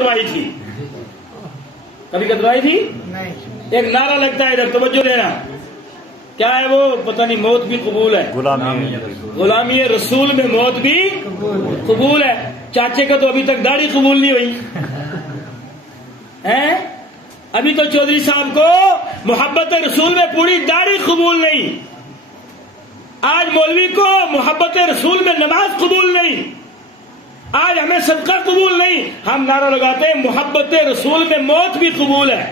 کتوائی تھی؟ کبھی کتوائی تھی؟ ایک نعرہ لگتا ہے ادھر، توجہ دینا، کیا ہے وہ؟ پتہ نہیں، موت بھی قبول ہے، غلامی رسول میں موت بھی قبول ہے۔ چاچے کا تو ابھی تک داڑھی قبول نہیں ہوئی ہیں، ابھی تو چودھری صاحب کو محبت رسول میں پوری داڑھی قبول نہیں، آج مولوی کو محبت رسول میں نماز قبول نہیں، آج ہمیں صدقہ قبول نہیں، ہم نعرہ لگاتے ہیں محبت رسول میں موت بھی قبول ہے۔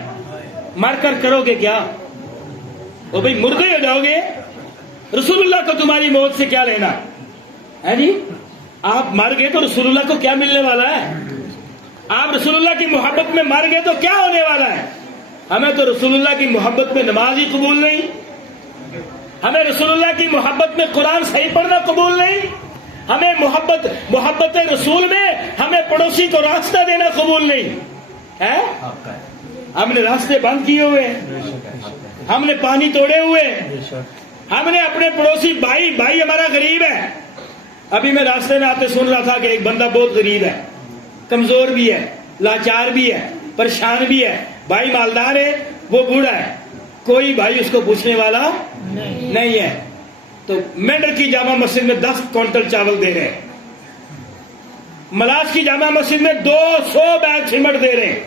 مر کر کرو گے کیا؟ وہ بھئی مردے ہو جاؤ گے، رسول اللہ کو تمہاری موت سے کیا لینا ہے جی؟ آپ مر گئے تو رسول اللہ کو کیا ملنے والا ہے؟ آپ رسول اللہ کی محبت میں مر گئے تو کیا ہونے والا ہے؟ ہمیں تو رسول اللہ کی محبت میں نماز ہی قبول نہیں، ہمیں رسول اللہ کی محبت میں قرآن صحیح پڑھنا قبول نہیں، ہمیں محبت رسول میں ہمیں پڑوسی کو راستہ دینا قبول نہیں ہے۔ ہم نے راستے بند کیے ہوئے ہیں، ہم نے پانی توڑے ہوئے ہیں، ہم نے اپنے پڑوسی بھائی ہمارا غریب ہے۔ ابھی میں راستے میں آتے سن رہا تھا کہ ایک بندہ بہت غریب ہے، کمزور بھی ہے، لاچار بھی ہے، پریشان بھی ہے، بھائی مالدار ہے، وہ بوڑھا ہے، کوئی بھائی اس کو پوچھنے والا نہیں ہے، تو مینڈر کی جامع مسجد میں 10 کوئنٹل چاول دے رہے ہیں، ملاس کی جامع مسجد میں 200 بیگ سیمنٹ دے رہے ہیں،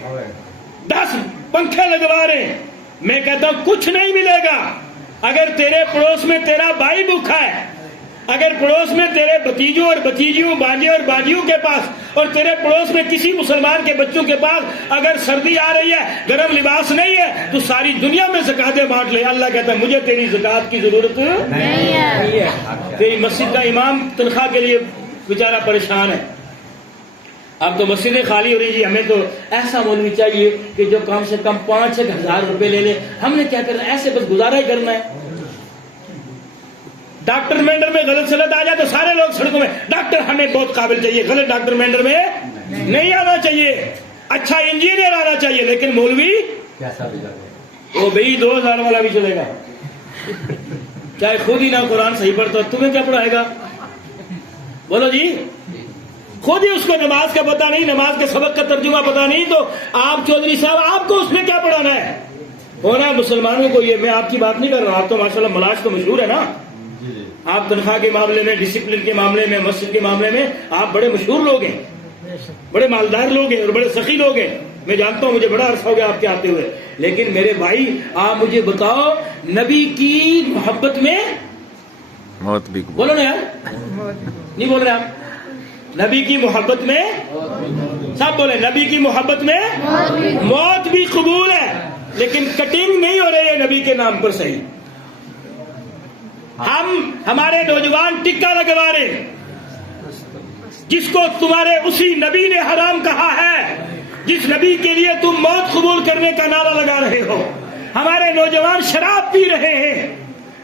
10 پنکھے لگوا رہے ہیں۔ میں کہتا ہوں کچھ نہیں ملے گا اگر تیرے پڑوس میں تیرا بھائی بھوکا ہے، اگر پڑوس میں تیرے بھتیجوں اور بھتیجیوں، بانجے اور باجیوں کے پاس، اور تیرے پڑوس میں کسی مسلمان کے بچوں کے پاس اگر سردی آ رہی ہے، گرم لباس نہیں ہے، تو ساری دنیا میں زکاتیں بانٹ لے۔ اللہ کہتا ہے مجھے تیری زکات کی ضرورت نہیں ہے۔ تیری مسجد کا امام تنخواہ کے لیے بیچارہ پریشان ہے، اب تو مسجدیں خالی ہو رہی جی، ہمیں تو ایسا مولوی چاہیے کہ جو کم سے کم 5-6 ہزار روپے لے لے، ہم نے کیا کرنا ہے، ایسے بس گزارا ہی کرنا ہے۔ ڈاکٹر مینڈر میں غلط سلط آ جائے تو سارے لوگ سڑکوں میں، ڈاکٹر ہمیں بہت قابل چاہیے، غلط ڈاکٹر مینڈر میں نہیں آنا چاہیے، اچھا انجینئر آنا چاہیے، لیکن مولوی وہ بھئی 2000 والا بھی چلے گا، چاہے خود ہی نہ قرآن صحیح پڑھتا، تمہیں کیا پڑھائے گا؟ بولو جی، خود ہی اس کو نماز کا پتہ نہیں، نماز کے سبق کا ترجمہ پتہ نہیں، تو آپ چودھری صاحب آپ کو اس میں کیا پڑھانا ہے؟ ہونا مسلمانوں کو یہ، میں آپ کی بات نہیں کر رہا، آپ تو ماشاءاللہ ملاش تو مشہور ہے نا، آپ تنخواہ کے معاملے میں، ڈسپلن کے معاملے میں، مسجد کے معاملے میں آپ بڑے مشہور لوگ ہیں، بڑے مالدار لوگ ہیں اور بڑے سخی لوگ ہیں، میں جانتا ہوں، مجھے بڑا عرصہ ہو گیا آپ کے آتے ہوئے، لیکن میرے بھائی آپ مجھے بتاؤ نبی کی محبت میں موت بھی قبول، بولو نا یار، نہیں بول رہے آپ؟ نبی کی محبت میں سب بولے، نبی کی محبت میں موت بھی قبول ہے، لیکن کٹنگ نہیں ہو رہی ہے نبی کے نام پر صحیح۔ ہمارے نوجوان ٹکا لگوا رہے، جس کو تمہارے اسی نبی نے حرام کہا ہے، جس نبی کے لیے تم موت قبول کرنے کا نعرہ لگا رہے ہو۔ ہمارے نوجوان شراب پی رہے ہیں،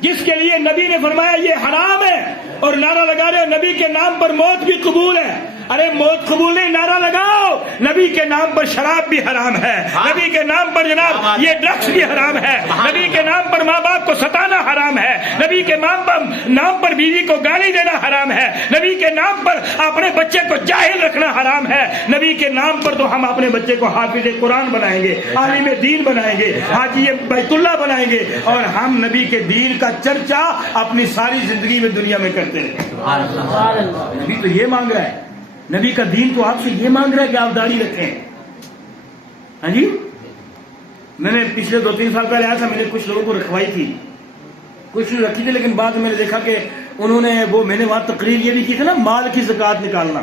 جس کے لیے نبی نے فرمایا یہ حرام ہے، اور نعرہ لگا رہے ہو نبی کے نام پر موت بھی قبول ہے۔ ارے موت قبول نہیں، نعرہ لگاؤ نبی کے نام پر شراب بھی حرام ہے، نبی کے نام پر جناب یہ ڈرگس بھی حرام ہے، نبی کے نام پر ماں باپ کو ستانا حرام ہے، نبی کے نام پر بیوی کو گالی دینا حرام ہے، نبی کے نام پر اپنے بچے کو جاہل رکھنا حرام ہے، نبی کے نام پر تو ہم اپنے بچے کو حافظ قرآن بنائیں گے، عالم دین بنائیں گے، حاجی بیت اللہ بنائیں گے، اور ہم نبی کے دین کا چرچا اپنی ساری زندگی میں دنیا میں کرتے رہے۔ نبی تو یہ مانگ رہا ہے، نبی کا دین تو آپ سے یہ مانگ رہا ہے کہ آپ داڑھی رکھیں۔ ہاں جی، میں نے پچھلے 2-3 سال پہلے آیا تھا، میں نے کچھ لوگوں کو رکھوائی تھی، کچھ رکھی تھی، لیکن بعد میں نے دیکھا کہ انہوں نے میں نے وہاں تقریر یہ بھی کی تھی نا، مال کی زکات نکالنا،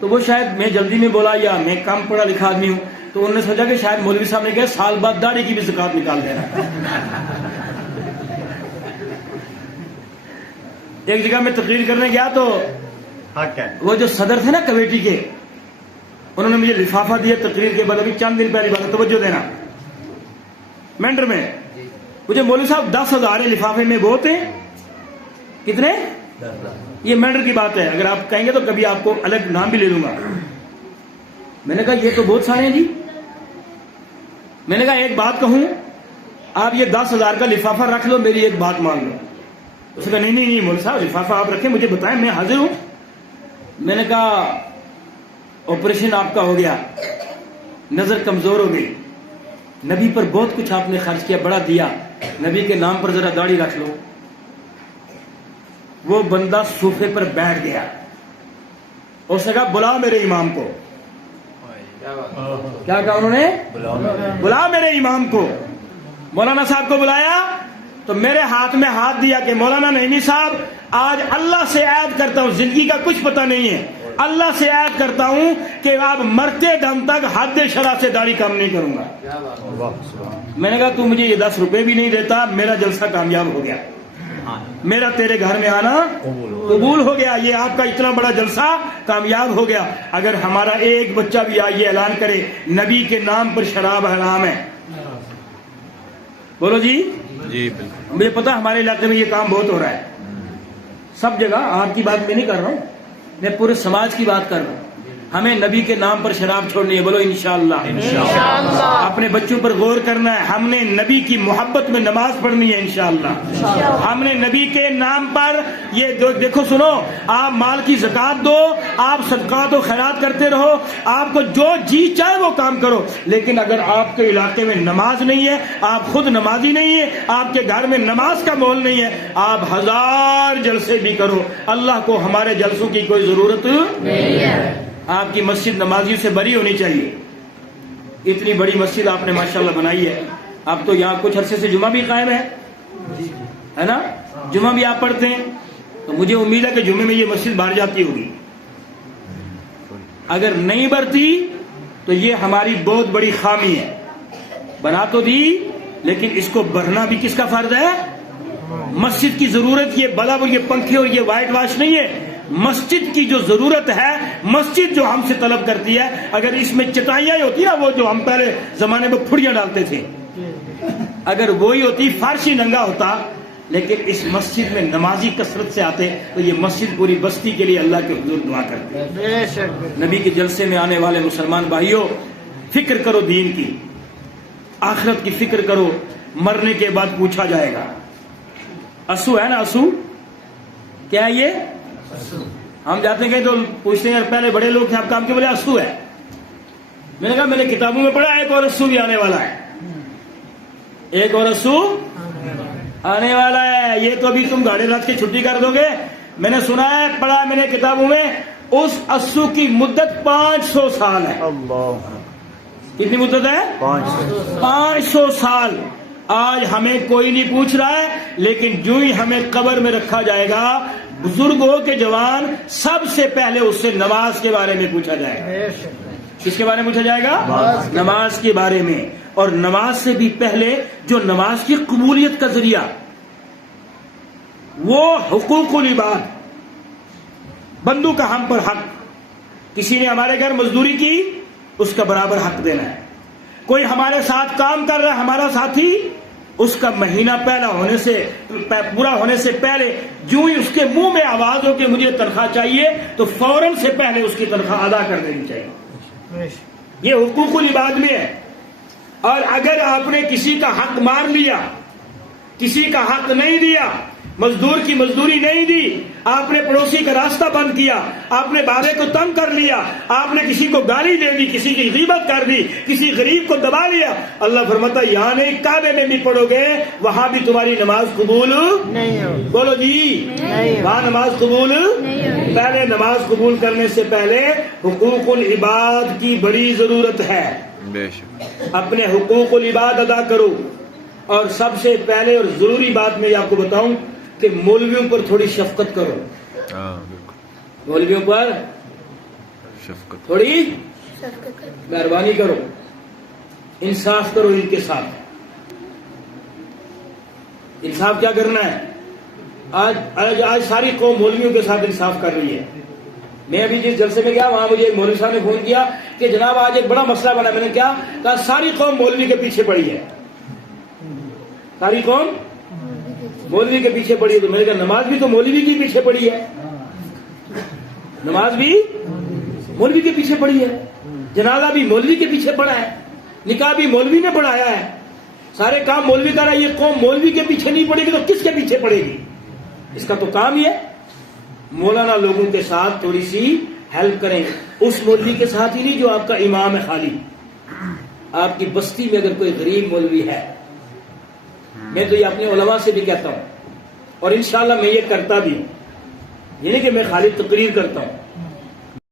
تو وہ شاید میں جلدی میں بولا یا میں کم پڑھا لکھا آدمی ہوں، تو انہوں نے سوچا کہ شاید مولوی صاحب نے کہا سال بعد داڑھی کی بھی زکات نکال دینا۔ ایک جگہ میں تقریر کرنے گیا تو وہ جو صدر تھے نا کمیٹی کے، انہوں نے مجھے لفافہ دیا تقریر کے بعد، ابھی چند دن پہلی بات، توجہ دینا، مینڈر میں مجھے مولوی صاحب 10,000 لفافے میں بہت ہیں، کتنے؟ یہ مینڈر کی بات ہے، اگر آپ کہیں گے تو کبھی آپ کو الگ نام بھی لے لوں گا۔ میں نے کہا یہ تو بہت سارے ہیں جی، میں نے کہا ایک بات کہوں، آپ یہ 10,000 کا لفافہ رکھ لو، میری ایک بات مان لو۔ اس نے کہا نہیں مولوی صاحب لفافہ آپ رکھیں، مجھے بتائیں، میں حاضر ہوں۔ میں نے کہا آپریشن آپ کا ہو گیا، نظر کمزور ہو گئی. نبی پر بہت کچھ آپ نے خرچ کیا, بڑا دیا, نبی کے نام پر ذرا داڑھی رکھ لو. وہ بندہ صوفے پر بیٹھ گیا, اس نے کہا بلا میرے امام کو. کیا کہا انہوں نے؟ بلا میرے امام کو. مولانا صاحب کو بلایا تو میرے ہاتھ میں ہاتھ دیا کہ مولانا نعیمی صاحب, آج اللہ سے عہد کرتا ہوں, زندگی کا کچھ پتہ نہیں ہے, اللہ سے عہد کرتا ہوں کہ آپ مرتے دم تک حد شرع سے داڑھی کم نہیں کروں گا. میں نے کہا تو مجھے یہ 10 روپے بھی نہیں دیتا, میرا جلسہ کامیاب ہو گیا, میرا تیرے گھر میں آنا قبول ہو گیا, یہ آپ کا اتنا بڑا جلسہ کامیاب ہو گیا. اگر ہمارا ایک بچہ بھی آئیے اعلان کرے نبی کے نام پر شراب حرام ہے, بولو جی. جی بالکل. مجھے پتا ہمارے علاقے میں یہ کام بہت ہو رہا ہے, سب جگہ. آپ کی بات میں نہیں کر رہا ہوں, میں پورے سماج کی بات کر رہا ہوں. ہمیں نبی کے نام پر شراب چھوڑنی ہے, بولو انشاءاللہ. اپنے بچوں پر غور کرنا ہے, ہم نے نبی کی محبت میں نماز پڑھنی ہے انشاءاللہ. ہم نے نبی کے نام پر یہ دیکھو سنو, آپ مال کی زکات دو, آپ صدقات و خیرات کرتے رہو, آپ کو جو جی چاہے وہ کام کرو, لیکن اگر آپ کے علاقے میں نماز نہیں ہے, آپ خود نمازی نہیں ہے, آپ کے گھر میں نماز کا ماحول نہیں ہے, آپ 1000 جلسے بھی کرو, اللہ کو ہمارے جلسوں کی کوئی ضرورت نہیں ہے. آپ کی مسجد نمازیوں سے بری ہونی چاہیے. اتنی بڑی مسجد آپ نے ماشاءاللہ بنائی ہے. اب تو یہاں کچھ عرصے سے جمعہ بھی قائم ہے نا, جمعہ بھی آپ پڑھتے ہیں, تو مجھے امید ہے کہ جمعے میں یہ مسجد بھر جاتی ہوگی. اگر نہیں بھرتی تو یہ ہماری بہت بڑی خامی ہے. بنا تو دی, لیکن اس کو بھرنا بھی کس کا فرض ہے؟ مسجد کی ضرورت یہ بلب اور یہ پنکھے اور یہ وائٹ واش نہیں ہے. مسجد کی جو ضرورت ہے, مسجد جو ہم سے طلب کرتی ہے, اگر اس میں چٹائیاں ہوتی نا, وہ جو ہم پہلے زمانے میں پھڑیاں ڈالتے تھے, اگر وہی ہوتی, فارسی ننگا ہوتا, لیکن اس مسجد میں نمازی کثرت سے آتے, تو یہ مسجد پوری بستی کے لیے اللہ کے حضور دعا کرتے. نبی کے جلسے میں آنے والے مسلمان بھائیوں, فکر کرو دین کی, آخرت کی فکر کرو. مرنے کے بعد پوچھا جائے گا. اسو ہے نا, اسو کیا ہے یہ؟ ہم جاتے ہیں تو پوچھتے ہیں, پہلے بڑے لوگ تھے, آپ کام کے بولے اسو ہے. میں نے کہا میں نے کتابوں میں پڑھا ایک اور اسو بھی آنے والا ہے, ایک اور اسو آنے والا ہے. یہ تو ابھی تم گاڑی رات کی چھٹی کر دو گے. میں نے سنا ہے, پڑھا میں نے کتابوں میں, اس اسو کی مدت 500 سال ہے. کتنی مدت ہے؟ 500 سال. آج ہمیں کوئی نہیں پوچھ رہا ہے, لیکن جو ہی ہمیں قبر میں رکھا جائے گا, بزرگ ہو کے جوان, سب سے پہلے اس سے نماز کے بارے میں پوچھا جائے گا. کس کے بارے میں پوچھا جائے گا؟ نماز کے بارے میں. اور نماز سے بھی پہلے جو نماز کی قبولیت کا ذریعہ, وہ حقوق العباد, بندوں کا ہم پر حق. کسی نے ہمارے گھر مزدوری کی, اس کا برابر حق دینا ہے. کوئی ہمارے ساتھ کام کر رہا ہے, ہمارا ساتھی, اس کا مہینہ پورا ہونے سے پہلے جو ہی اس کے منہ میں آواز ہو کہ مجھے تنخواہ چاہیے, تو فوراً سے پہلے اس کی تنخواہ ادا کر دینی چاہیے. یہ حقوق العباد میں ہے. اور اگر آپ نے کسی کا حق مار لیا, کسی کا حق نہیں دیا, مزدور کی مزدوری نہیں دی, آپ نے پڑوسی کا راستہ بند کیا, آپ نے بابے کو تنگ کر لیا, آپ نے کسی کو گالی دے دی, کسی کی غیبت کر دی, کسی غریب کو دبا لیا, اللہ فرماتا یہاں نہیں, کعبے میں بھی پڑھو گے, وہاں بھی تمہاری نماز قبول نہیں ہوگی. بولو جی, وہاں نماز قبول نہیں. پہلے نماز قبول کرنے سے پہلے حقوق العباد کی بڑی ضرورت ہے. اپنے حقوق العباد ادا کرو. اور سب سے پہلے اور ضروری بات میں آپ کو بتاؤں کہ مولویوں پر تھوڑی شفقت کرو. مولویوں پر شفقت, تھوڑی مہربانی کرو, انصاف کرو ان کے ساتھ. انصاف کیا کرنا ہے؟ آج ساری قوم مولویوں کے ساتھ انصاف کر رہی ہے. میں ابھی جس جلسے میں گیا, وہاں مجھے ایک مولوی صاحب نے فون کیا کہ جناب آج ایک بڑا مسئلہ بنا. میں نے کہا ساری قوم مولوی کے پیچھے پڑی ہے, ساری قوم مولوی کے پیچھے پڑی ہے. تو میں نے کہا نماز بھی تو مولوی کے پیچھے پڑی ہے, نماز بھی مولوی کے پیچھے پڑی ہے, جنازہ بھی مولوی کے پیچھے پڑا ہے, نکاح بھی مولوی نے پڑھایا ہے, سارے کام مولوی کر رہا ہے. یہ قوم مولوی کے پیچھے نہیں پڑے گی تو کس کے پیچھے پڑے گی؟ اس کا تو کام ہی ہے. مولانا لوگوں کے ساتھ تھوڑی سی ہیلپ کریں, اس مولوی کے ساتھ ہی نہیں جو آپ کا امام ہے خالی, آپ کی بستی میں اگر کوئی غریب مولوی ہے، میں تو یہ اپنے علماء سے بھی کہتا ہوں اور انشاءاللہ میں یہ کرتا بھی ہوں، یہ نہیں کہ میں خالی تقریر کرتا ہوں،